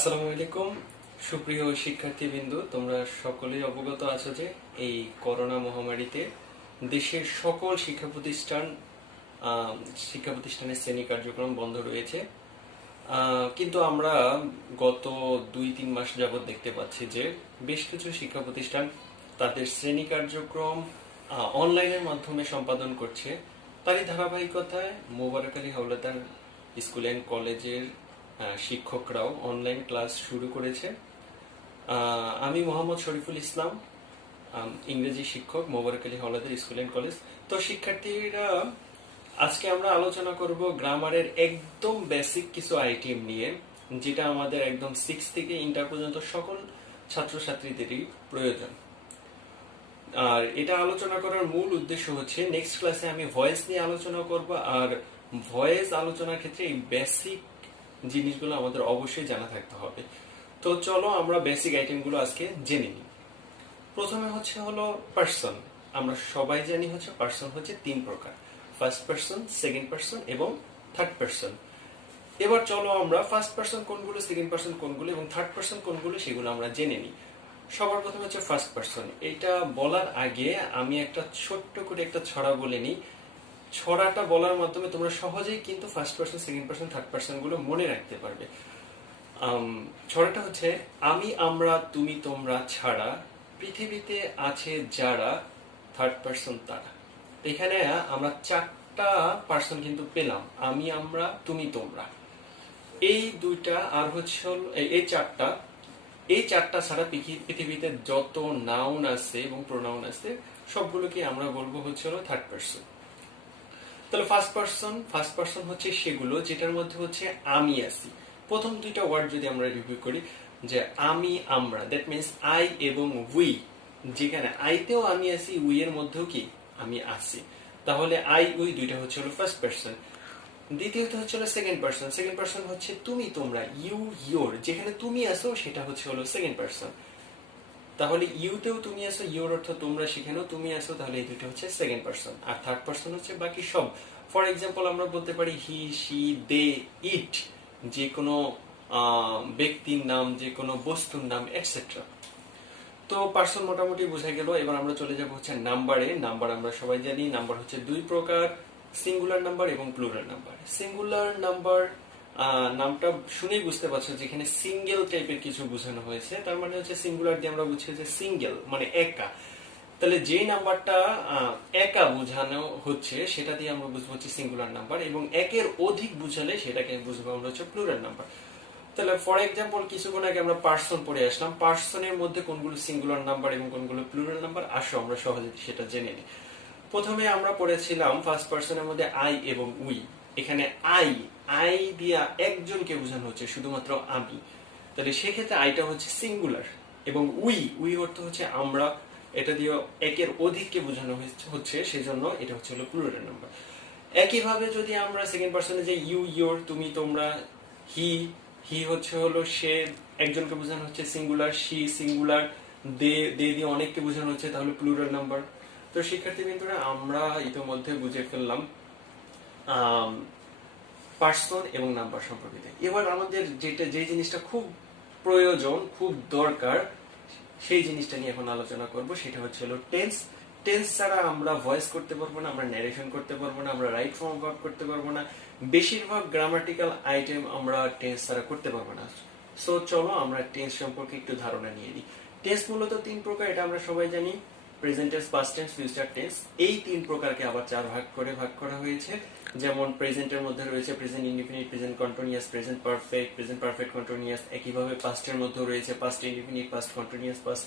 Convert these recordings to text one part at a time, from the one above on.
আসসালামু আলাইকুম সুপ্রিয় শিক্ষার্থীবৃন্দ, তোমরা সকলেই অবগত আছো যে এই করোনা মহামারীতে দেশের সকল শিক্ষা প্রতিষ্ঠানের শ্রেণী কার্যক্রম বন্ধ রয়েছে। কিন্তু আমরা গত 2-3 মাস যাবৎ দেখতে পাচ্ছি যে বেশ কিছু শিক্ষা প্রতিষ্ঠান তাদের শ্রেণী কার্যক্রম অনলাইনের মাধ্যমে সম্পাদন করছে। তারই ধারাবাহিকতায় মোবারক আলী হাওলাদার স্কুল অ্যান্ড কলেজের শিক্ষকরাও অনলাইন ক্লাস শুরু করেছে। আমি মোহাম্মদ শরীফুল ইসলাম, ইংরেজি শিক্ষক, Mobarak Ali Howladar school and college. তো শিক্ষার্থীরা, আজকে আমরা আলোচনা করব গ্রামারের একদম বেসিক কিছু আইটেম নিয়ে, যেটা আমাদের একদম 6 থেকে ইন্টার পর্যন্ত সকল ছাত্রছাত্রীদেরই প্রয়োজন। আর এটা আলোচনা করার মূল উদ্দেশ্য হচ্ছে নেক্সট ক্লাসে আমি ভয়েস নিয়ে আলোচনা করব, আর ভয়েস আলোচনার ক্ষেত্রে এই বেসিক জিনিসগুলো আমাদের অবশ্যই জানা থাকতে হবে। তো চলো আমরা বেসিক আইটেমগুলো আজকে জেনে নিই। প্রথমে হলো পার্সন। আমরা সবাই জানি পার্সন হচ্ছে 3 প্রকার: ফার্স্ট পার্সন, সেকেন্ড পার্সন এবং থার্ড পার্সন। এবার চলো আমরা ফার্স্ট পার্সন কোনগুলো, সেকেন্ড পার্সন কোনগুলো এবং থার্ড পার্সন কোনগুলো সেগুলো আমরা জেনে নিই। সবার প্রথমে ফার্স্ট পার্সন। এটা বলার আগে আমি একটা ছোট্ট করে একটা ছড়া বলে নিই। ছড়াটা বলার মাধ্যমে তোমরা সহজেই কিন্তু first person, second person, third person গুলো মনে রাখতে পারবে। ছড়াটা হচ্ছে: আমি, আমরা, তুমি, তোমরা ছাড়া পৃথিবীতে আছে যারা, থার্ড পার্সন তারা। এখানে আমরা 4টা পার্সন কিন্তু পেলাম: আমি, আমরা, তুমি, তোমরা। এই দুইটা আর এই চারটা ছাড়া পৃথিবীতে যত নাউন আছে এবং প্রোনাউন আছে সবগুলোকে আমরা বলবো থার্ড পার্সন। তাহলে ফার্স্ট পার্সন হচ্ছে সেগুলো যেটার মধ্যে আমি আছি। প্রথম 2টা ওয়ার্ড যদি আমরা রিভিউ করি, যে আমি, আমরা, দ্যাট মিনস আই এবং উই। যেখানে আইতেও আমি আছি, উই এর মধ্যেও কি আমি আছি। তাহলে আই, উই দুইটা হলো ফার্স্ট পার্সন। দ্বিতীয়ত সেকেন্ড পার্সন। সেকেন্ড পার্সন হচ্ছে তুমি, তোমরা, ইউ, ইয়োর। যেখানে তুমি আছো সেটা হলো সেকেন্ড পার্সন। তাহলে ইউতেও তুমি আছো, ইউর অর্থ তোমরা, সেখানেও তুমি আছো, তাহলে এই দুটো হচ্ছে সেকেন্ড পার্সন। আর থার্ড পার্সন হচ্ছে বাকি সব। ফর এক্সাম্পল আমরা বলতে পারি হি, শি, দে, ইট, যে কোনো ব্যক্তির নাম, যে কোনো বস্তুর নাম, এটসেট্রা। তো পার্সন মোটামুটি বোঝা গেল। এবার আমরা চলে যাবো নাম্বারে। নাম্বার আমরা সবাই জানি, নাম্বার 2 প্রকার: সিঙ্গুলার নাম্বার এবং প্লুরাল নাম্বার। সিঙ্গুলার নাম্বার নামটা শুনেই বুঝতে পারছো যেখানে সিঙ্গেল টাইপের কিছু বোঝানো হয়েছে। তার মানে সিঙ্গুলার দিয়ে আমরা বুঝছি যে সিঙ্গেল মানে একা। তাহলে যে নাম্বারটা একা বোঝানো হচ্ছে সেটা দিয়ে আমরা বুঝবো সিঙ্গুলার নাম্বার, এবং একের অধিক বুঝালে সেটাকে বুঝবো আমরা প্লুরাল নাম্বার। তাহলে ফর এক্সাম্পল কিছুক্ষণ আগে আমরা পার্সন পড়ে আসলাম। পার্সনের মধ্যে কোনগুলো সিঙ্গুলার নাম্বার এবং কোনগুলো প্লুরাল নাম্বার, আসো আমরা সহজে সেটা জেনে নিই। প্রথমে আমরা পড়েছিলাম ফার্স্ট পার্সনের মধ্যে আই এবং উই। এখানে আই দিয়া একজনকে বোঝানো হচ্ছে, শুধুমাত্র আমি। তাহলে সেক্ষেত্রে আইটা হচ্ছে সিঙ্গুলার, এবং উই অর্থ আমরা, এটা দিয়ে একের অধিককে বোঝানো হচ্ছে, সেজন্য এটা হলো প্লুরাল নাম্বার। একইভাবে যদি আমরা সেকেন্ড পার্সনে যে ইউ, ইয়োর, তুমি, তোমরা, হি হলো সে, একজনকে বোঝানো হচ্ছে সিঙ্গুলার, শি সিঙ্গুলার, দে দিয়ে অনেককে বোঝানো হচ্ছে, তাহলে প্লুরাল নাম্বার। তো শিক্ষার্থীবৃন্দরা, আমরা ইতিমধ্যে বুঝে ফেললাম পার্সন এবং নাম্বার সম্পর্কিত। এবার আমাদের যে জিনিসটা খুব প্রয়োজন, খুব দরকার, সেই জিনিসটা নিয়ে এখন আলোচনা করব। সেটা হলো টেন্স। টেন্স ছাড়া আমরা ভয়েস করতে পারবো না, আমরা ন্যারেশন করতে পারবো না, আমরা রাইট ফর্ম ভার্ব করতে পারবো না। বেশিরভাগ গ্রামাটিক্যাল আইটেম আমরা টেন্স ছাড়া করতে পারবো না। সো চলো আমরা টেন্স সম্পর্কে একটু ধারণা নিয়ে নিই। টেন্স মূলত 3 প্রকার, এটা আমরা সবাই জানি: present tense, past tense, future tense. এই 3 প্রকারকে আবার 4 ভাগ করা হয়েছে। যেমন প্রেজেন্টের মধ্যে রয়েছে present indefinite, present continuous, present perfect continuous. একইভাবে পাস্টের মধ্যে রয়েছে past indefinite, past continuous, past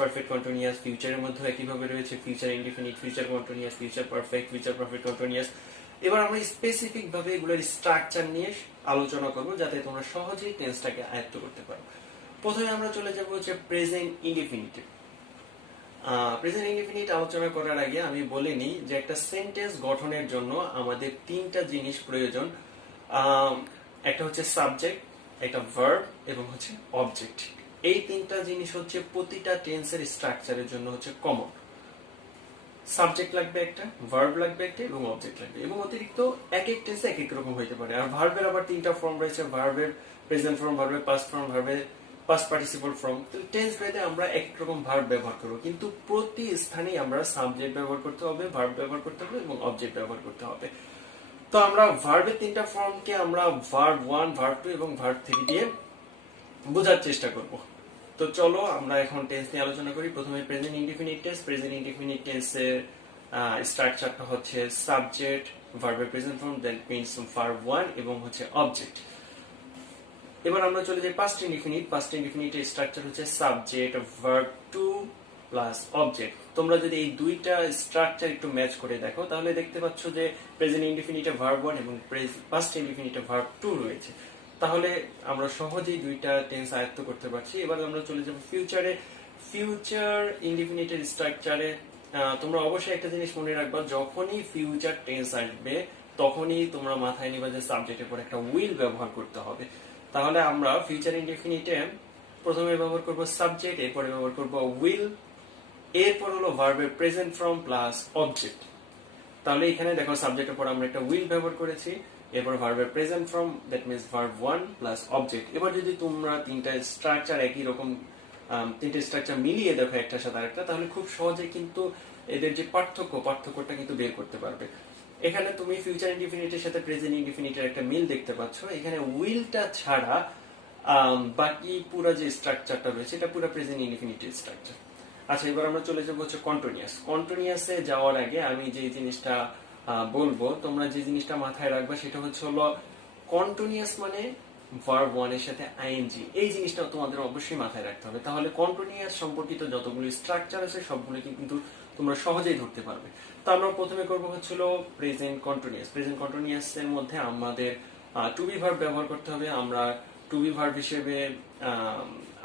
perfect continuous. ফিউচারের মধ্যে একইভাবে রয়েছে future indefinite, future continuous, future perfect continuous. এবার আমরা স্পেসিফিক ভাবে এগুলোর স্ট্রাকচার নিয়ে আলোচনা করব, যাতে তোমরা সহজেই টেন্সটাকে আয়ত্ত করতে পারো। প্রথমে আমরা চলে যাব প্রেজেন্ট ইনডিফিনিটে। প্রেজেন্ট ইনডিফিনিট আলোচনা করার আগে আমি বলে নিই যে একটা সেন্টেন্স গঠনের জন্য আমাদের 3টা জিনিস প্রয়োজন। একটা সাবজেক্ট, একটা ভার্ব এবং অবজেক্ট। এই 3টা জিনিস প্রতিটা টেন্সের স্ট্রাকচারের জন্য কমন। সাবজেক্ট লাগবে একটা, ভার্ব লাগবে একটা এবং অবজেক্ট লাগবে, এবং অতিরিক্ত এক এক টেন্সে এক এক রকম হইতে পারে। আর ভার্বের আবার তিনটা ফর্ম রয়েছে, ভার্বের প্রেজেন্ট ফর্ম, ভার্বের পাস্ট ফর্ম, ভার্বের পাস্ট পার্টিসিপল ফর্ম। টেন্স ভেদে আমরা এক এক রকম ভার্ব ব্যবহার করবো, কিন্তু প্রতি স্থানে আমরা সাবজেক্ট ব্যবহার করতে হবে, ভার্ব ব্যবহার করতে হবে এবং অবজেক্ট ব্যবহার করতে হবে। তো আমরা ভার্বের তিনটা ফর্মকে আমরা ভার্ব 1, ভার্ব 2 এবং ভার্ব 3 দিয়ে বোঝার চেষ্টা করব। তো চলো আমরা এখন টেন্স নিয়ে আলোচনা করি। প্রথমে present indefinite tense. Present indefinite টেন্সের স্ট্রাকচারটা হচ্ছে সাবজেক্ট, ভার্বের present form, that means verb 1 এবং হচ্ছে অবজেক্ট। এবার আমরা চলে যাই পাস্ট ইনডিফিনিট। পাস্ট ইনডিফিনিটের স্ট্রাকচার হচ্ছে সাবজেক্ট, ভার্ব 2 প্লাস অবজেক্ট। তোমরা যদি এই দুইটা স্ট্রাকচার একটু ম্যাচ করে দেখো তাহলে দেখতে পাচ্ছ যে প্রেজেন্ট ইনডিফিনিটে ভার্ব 1 এবং পাস্ট ইনডিফিনিটে ভার্ব 2 রয়েছে। তাহলে আমরা সহজেই দুইটা টেন্স আয়ত্ত করতে পারছি। এবার আমরা চলে যাব ফিউচারে। ফিউচার ইনডিফিনিটের স্ট্রাকচারে তোমরা অবশ্যই একটা জিনিস মনে রাখবা, যখনই ফিউচার টেন্স আসবে তখনই তোমরা মাথায় নিবা যে সাবজেক্টের পর একটা উইল ব্যবহার করতে হবে। তাহলে আমরা ফিউচার ইনডিফিনিটে প্রথমে ব্যবহার করব সাবজেক্ট, এরপরে ব্যবহার করব উইল, এরপর হলো ভার্বের প্রেজেন্ট ফর্ম প্লাস অবজেক্ট। তাহলে এখানে দেখো সাবজেক্টের পর আমরা একটা উইল ব্যবহার করেছি, এরপর ভার্বের present form, that means verb 1 plus object. এবার যদি তোমরা তিনটা স্ট্রাকচার একই রকম তিনটা স্ট্রাকচার মিলিয়ে দেখো একটার সাথে আরেকটা, তাহলে খুব সহজে কিন্তু এদের যে পার্থক্যটা কিন্তু বের করতে পারবে। এখানে তুমি ফিউচার ইনডিফিনিটের সাথে প্রেজেন্ট ইনডিফিনিটের একটা মিল দেখতে পাচ্ছ। এখানে উইলটা ছাড়া বাকি পুরো যে স্ট্রাকচারটা রয়েছে এটা পুরো প্রেজেন্ট ইনডিফিনিটের স্ট্রাকচার। আচ্ছা, এবার আমরা চলে যাবো হচ্ছে কন্টিনিউয়াস। কন্টিনিউয়াসে যাওয়ার আগে আমি যে জিনিসটা বলবো, তোমরা যে জিনিসটা মাথায় রাখবা সেটা হচ্ছে হলো কন্টিনিউয়াস মানে ভার্ব 1 এর সাথে আইএনজি। এই জিনিসটা তোমাদের অবশ্যই মাথায় রাখতে হবে, তাহলে কন্টিনিউয়াস সম্পর্কিত যতগুলো স্ট্রাকচার আছে সবগুলো কিন্তু তোমরা সহজেই ধরতে পারবে। তো আমরা প্রথমে করবো হচ্ছিল প্রেজেন্ট কন্টিনিউয়াস। প্রেজেন্ট কন্টিনিউয়াস এর মধ্যে আমাদের টু বি ভার্ব ব্যবহার করতে হবে। আমরা টু বি ভার্ব হিসেবে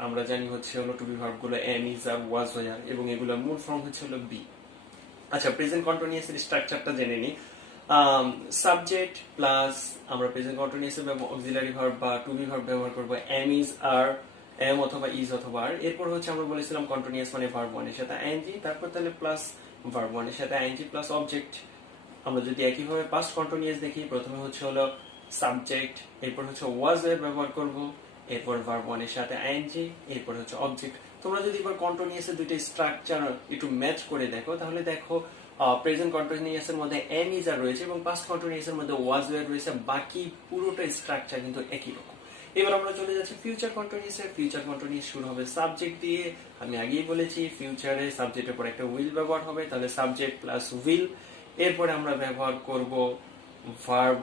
আমরা জানি হচ্ছে হলো টু বি ভার্ব গুলো am, is, are, was, were, এবং এগুলোর মূল ফর্ম হচ্ছে হলো বি। আচ্ছা, প্রেজেন্ট কন্টিনিউয়াস এর স্ট্রাকচারটা জেনে নিই। সাবজেক্ট প্লাস আমরা প্রেজেন্ট কন্টিনিউয়াস এর অক্সিলারি ভার্ব বা টু বি ভার্ব ব্যবহার করব এম, ইজ, আর, এম অথবা ইজ অথবা আর। এরপর হচ্ছে আমরা বলেছিলাম কন্টিনিউয়াস মানে ভার্ব 1 এর সাথে আইএনজি, তারপর তাহলে প্লাস ভার্ব 1 এর সাথে আইএনজি প্লাস অবজেক্ট। আমরা যদি একইভাবে পাস্ট কন্টিনিউয়াস দেখি, প্রথমে হচ্ছে হলো সাবজেক্ট, এরপর হচ্ছে ওয়াজ এর ব্যবহার করব, এরপর ভার্ব 1 এর সাথে আইএনজি, এরপর হচ্ছে অবজেক্ট। তোমরা যদি এবার কন্টিনিউয়াস এর দুইটা স্ট্রাকচার একটু ম্যাচ করে দেখো তাহলে দেখো প্রেজেন্ট কন্টিনিউয়াস এর মধ্যে এম, ইজ, আর রয়েছে এবং পাস্ট কন্টিনিউয়াস এর মধ্যে ওয়াজ, ওয়ার রয়েছে। বাকি পুরোটা স্ট্রাকচার কিন্তু একই রকম। এবার আমরা চলে যাচ্ছি ফিউচার কন্টিনিউয়াস এর। ফিউচার কন্টিনিউয়াস শুরু হবে সাবজেক্ট দিয়ে। আমি আগেই বলেছি ফিউচারে সাবজেক্টের পর একটা উইল ব্যবহার হবে, তাহলে সাবজেক্ট প্লাস উইল। এরপরে আমরা ব্যবহার করব ভার্ব,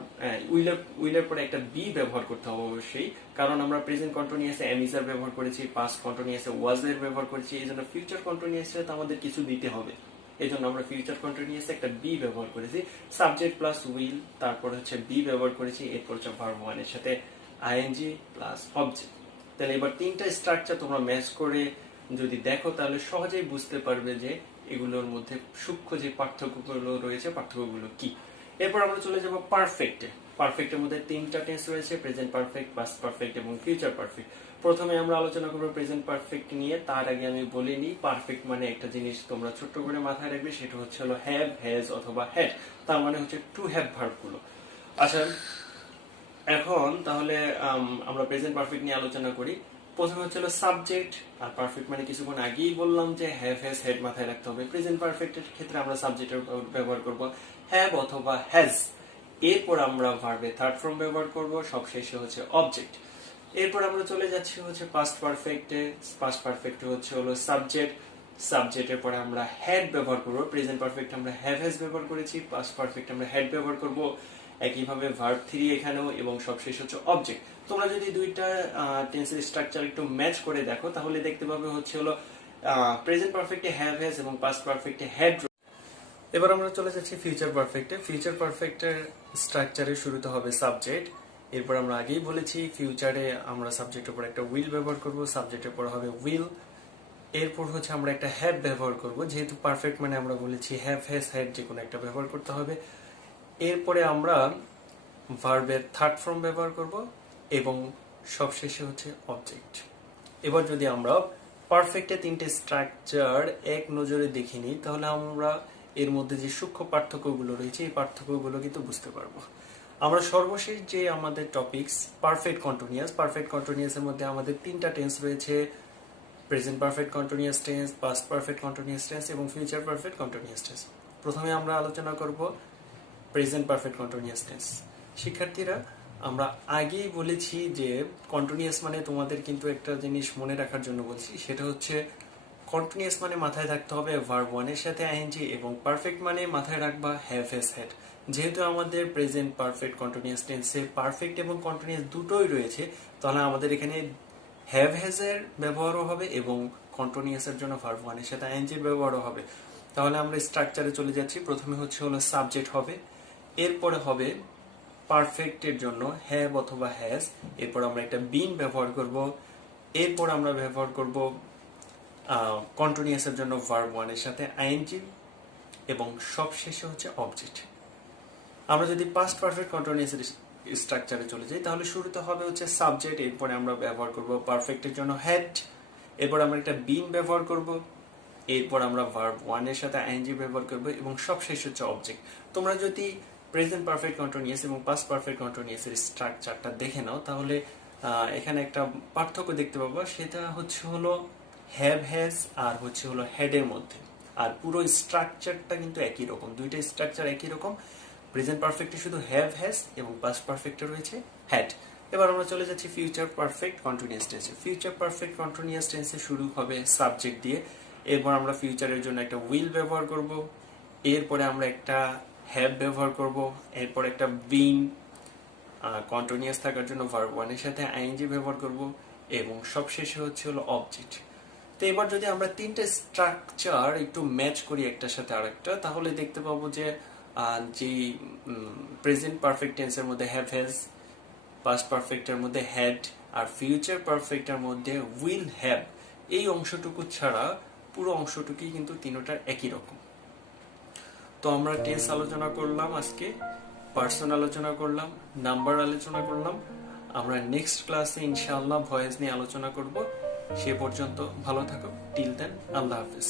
উইলের পরে একটা বি ব্যবহার করতে হবে অবশ্যই, কারণ আমরা প্রেজেন্ট কন্টিনিউয়াসে এম, ইজ, আর ব্যবহার করেছি, পাস্ট কন্টিনিউয়াসে ওয়াজ, এর ব্যবহার করেছি। এই জন্য ফিউচার কন্টিনিউয়াসে তো আমাদের কিছু দিতে হবে, এই জন্য আমরা ফিউচার কন্টিনিউয়াসে একটা বি ব্যবহার করেছি। সাবজেক্ট প্লাস উইল, তারপর হচ্ছে বি ব্যবহার করেছি, এরপর হচ্ছে ভার্ব 1 এর সাথে আইএনজি প্লাস অবজেক্ট। তাহলে এবার তিনটা স্ট্রাকচার তোমরা ম্যাচ করে যদি দেখো তাহলে সহজেই বুঝতে পারবে যে এগুলোর মধ্যে সূক্ষ্ম যে পার্থক্যগুলো রয়েছে পার্থক্যগুলো কি। এরপর আমরা চলে যাব পারফেক্টে। পারফেক্টের মধ্যে তিনটা টেন্স রয়েছে, প্রেজেন্ট পারফেক্ট, পাস্ট পারফেক্ট এবং ফিউচার পারফেক্ট। প্রথমে আমরা আলোচনা করব প্রেজেন্ট পারফেক্ট নিয়ে। তার আগে আমি বলে নিই পারফেক্ট মানে একটা জিনিস তোমরা ছোট্ট করে মাথায় রাখবে, সেটা হচ্ছে হলো হ্যাভ, হ্যাজ অথবা হ্যাড। তার মানে হচ্ছে টু হ্যাভ ভার্ব গুলো। আচ্ছা, এখন তাহলে আমরা প্রেজেন্ট পারফেক্ট নিয়ে আলোচনা করি। প্রথমে হচ্ছে সাবজেক্ট আর পারফেক্ট মানে কিছুক্ষণ আগেই বললাম যে হ্যাভ, হ্যাজ, হ্যাড মাথায় রাখতে হবে। প্রেজেন্ট পারফেক্টের ক্ষেত্রে আমরা সাবজেক্টের ব্যবহার করব হ্যাভ অথবা হ্যাজ। এরপর আমরা ভার্বে থার্ড ফর্ম ব্যবহার করব, সবশেষে হচ্ছে অবজেক্ট। এরপর আমরা চলে যাচ্ছি হচ্ছে পাস্ট পারফেক্টে। পাস্ট পারফেক্ট হচ্ছে হলো সাবজেক্ট, সাবজেক্টের পরে আমরা হ্যাড ব্যবহার করব। প্রেজেন্ট পারফেক্ট আমরা হ্যাভ, হ্যাজ ব্যবহার করেছি, পাস্ট পারফেক্ট আমরা হ্যাড ব্যবহার করব। একইভাবে ভার্ব 3 এখানেও, এবং সবশেষ হচ্ছে অবজেক্ট। তোমরা যদি দুইটা টেন্সের স্ট্রাকচার একটু ম্যাচ করে দেখো তাহলে দেখতে পাবে হচ্ছে হলো প্রেজেন্ট পারফেক্টে হ্যাভ, হ্যাজ এবং পাস্ট পারফেক্টে হ্যাড। এবার আমরা চলে যাচ্ছি ফিউচার পারফেক্টে। ফিউচার পারফেক্টের স্ট্রাকচারে শুরুতে হবে সাবজেক্ট। এরপর আমরা আগেই বলেছি ফিউচারে আমরা সাবজেক্টের উপর একটা উইল ব্যবহার করব, সাবজেক্টের পর হবে উইল। এরপর হচ্ছে আমরা একটা হ্যাভ ব্যবহার করব, যেহেতু পারফেক্ট মানে আমরা বলেছি হ্যাভ, হ্যাজ, হ্যাড যে কোনো একটা ব্যবহার করতে হবে। এরপরে আমরা ভার্বের থার্ড ফর্ম ব্যবহার করব এবং সবশেষে হচ্ছে অবজেক্ট। এবার যদি আমরা পারফেক্টে তিনটে স্ট্রাকচার এক নজরে দেখে নিই তাহলে আমরা এর মধ্যে যে সূক্ষ্ম পার্থক্যগুলো রয়েছে এই পার্থক্যগুলো কিন্তু বুঝতে পারবো। আমরা সর্বশেষ যে আমাদের টপিকস পারফেক্ট কন্টিনিউয়াসের মধ্যে আমাদের তিনটা টেন্স রয়েছে, present perfect continuous tense, past perfect continuous tense এবং ফিউচার পারফেক্ট কন্টিনিউয়াস টেন্স। প্রথমে আমরা আলোচনা করব প্রেজেন্ট পারফেক্ট কন্টিনিউয়াস টেন্স। শিক্ষার্থীরা, আমরা আগেই বলেছি যে কন্টিনিউয়াস মানে তোমাদের কিন্তু একটা জিনিস মনে রাখার জন্য বলছি, সেটা হচ্ছে কন্টিনিউয়াস মানে মাথায় থাকতে হবে ভার্ব ওয়ান এর সাথে আইএনজি, এবং পারফেক্ট মানে মাথায় রাখবা হ্যাভ হ্যাজ হ্যাড। যেহেতু আমাদের প্রেজেন্ট পারফেক্ট কন্টিনিউয়াস টেন্সে পারফেক্ট এবং কন্টিনিউয়াস দুটোই রয়েছে, তাহলে আমাদের এখানে হ্যাভ হ্যাজ এর ব্যবহারও হবে এবং কন্টিনিউয়াস এর জন্য ভার্ব ওয়ান এর সাথে আইএনজি এর ব্যবহারও হবে। তাহলে আমরা স্ট্রাকচারে চলে যাচ্ছি। প্রথমে হলো সাবজেক্ট হবে, এরপরে হবে পারফেক্টের জন্য হ্যাভ অথবা হ্যাজ, এরপর আমরা একটা বিন ব্যবহার করব, এরপর আমরা ব্যবহার করব কন্টিনিউয়াস এর জন্য ভার্ব ওয়ান এর সাথে আইএনজি, এবং সবশেষে হচ্ছে অবজেক্ট। আমরা যদি পাস্ট পারফেক্ট কন্টিনিউয়াস এর স্ট্রাকচারে চলে যাই, তাহলে শুরুতে হবে হচ্ছে সাবজেক্ট, এরপরে আমরা ব্যবহার করব পারফেক্টের জন্য হ্যাড, এরপর আমরা একটা বিন ব্যবহার করব, এরপর আমরা ভার্ব ওয়ান এর সাথে আইএনজি ব্যবহার করব, এবং সবশেষ হচ্ছে অবজেক্ট। তোমরা যদি প্রেজেন্ট পারফেক্ট কন্টিনিউয়াস এবং পাস্ট পারফেক্ট কন্টিনিউয়াস এর স্ট্রাকচারটা দেখে নাও, তাহলে এখানে একটা পার্থক্য দেখতে পাবো, সেটা হলো হ্যাভ হ্যাজ আর হলো হেড এর মধ্যে। আর পুরো স্ট্রাকচারটা কিন্তু একই রকম, দুইটা স্ট্রাকচার একই রকম। প্রেজেন্ট পারফেক্টে শুধু হ্যাভ হ্যাজ এবং পাস্ট পারফেক্টে রয়েছে হ্যাড। এবার আমরা চলে যাচ্ছি ফিউচার পারফেক্ট কন্টিনিউয়াস টেন্সে। ফিউচার পারফেক্ট কন্টিনিউয়াস টেন্সে শুরু হবে সাবজেক্ট দিয়ে, এরপর আমরা ফিউচারের জন্য একটা উইল ব্যবহার করব, এরপরে আমরা একটা হ্যাভ ব্যবহার করব, এরপর একটা বিন, কন্টিনিউয়াস থাকার জন্য ভার্ব ওয়ান এর সাথে আইএনজি ব্যবহার করব, এবং সবশেষে হলো অবজেক্ট। তো এবার যদি আমরা তিনটে স্ট্রাকচার একটু ম্যাচ করি একটার সাথে আরেকটা, তাহলে দেখতে পাবো যে যে প্রেজেন্ট পারফেক্ট টেন্সের মধ্যে হ্যাভ হ্যাজ, পাস্ট পারফেক্টের মধ্যে হ্যাড, আর ফিউচার পারফেক্টের মধ্যে উইল হ্যাভ, এই অংশটুকু ছাড়া পুরো অংশটুকুই কিন্তু তিনটার একই রকম। তো আমরা টেন্স আলোচনা করলাম, আজকে পার্সন আলোচনা করলাম, নাম্বার আলোচনা করলাম। আমরা নেক্সট ক্লাসে ইনশাআল্লাহ ভয়েস নিয়ে আলোচনা করব। সে পর্যন্ত ভালো থাকো। টিল দেন, আল্লাহ হাফেজ।